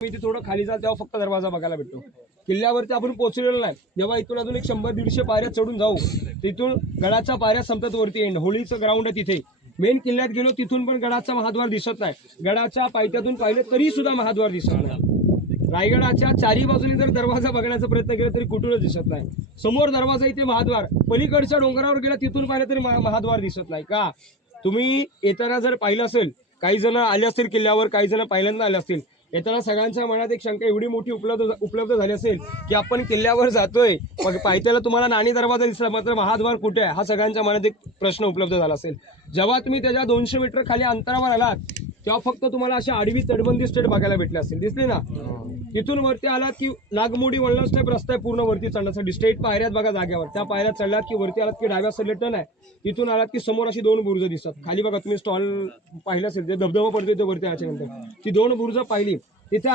मी थोडं खाली जाल तेव्हा फक्त दरवाजा बघायला भेटतो. किल्ल्यावरती आपण पोहोचलेलो नाही. जेव्हा इथून अजून एक शंभर दीडशे पायऱ्या चढून जाऊ तिथून गडाच्या पायऱ्या संपतात वरती एंड होळीचं ग्राउंड आहे तिथे. मेन किल्ल्यात गेलो तिथून पण गडाचा महाद्वार दिसत नाही. गडाच्या पायथ्यातून पाहिलं तरी सुद्धा महाद्वार दिसत नाही. रायगडाच्या चारी बाजूने जर दरवाजा बघण्याचा प्रयत्न केला तरी कुठूनच दिसत नाही. समोर दरवाजा इथे महाद्वार. पलीकडच्या डोंगरावर गेला तिथून पाहिलं तरी महाद्वार दिसत नाही. का? तुम्ही येताना जर पाहिलं असेल काही जण आले असतील किल्ल्यावर काही जण पहिल्यांदा आले असतील येताना सगळ्यांच्या मनात एक शंका एवढी मोठी उपलब्ध उपलब्ध झाली असेल की आपण किल्ल्यावर जातोय मग पायथ्याला तुम्हाला नाणी दरवाजा दिसला मात्र महाद्वार कुठे आहे? हा सगळ्यांच्या मनात एक प्रश्न उपलब्ध झाला असेल. जेव्हा तुम्ही त्याच्या दोनशे मीटर खाली अंतरावर आलात तेव्हा फक्त तुम्हाला अशा आडवी तटबंदी स्टेट बघायला भेटले असतील. दिसली ना? तिथून वरती आलात की नागमोडी वळण स्टेप रस्ता आहे पूर्ण वरती चढण्यासाठी. स्टेट पायऱ्यात बघा जागेवर. त्या पायऱ्यात चढलात की वरती आलात की डाव्या साईडला टन आहे. तिथून आलात की समोर अशी दोन बुर्ज दिसतात. खाली बघा तुम्ही स्टॉल पाहिलं असेल ते धबधबा पडतो ते वरती आल्याच्यानंतर. ती दोन बुर्ज पाहिली. तिथे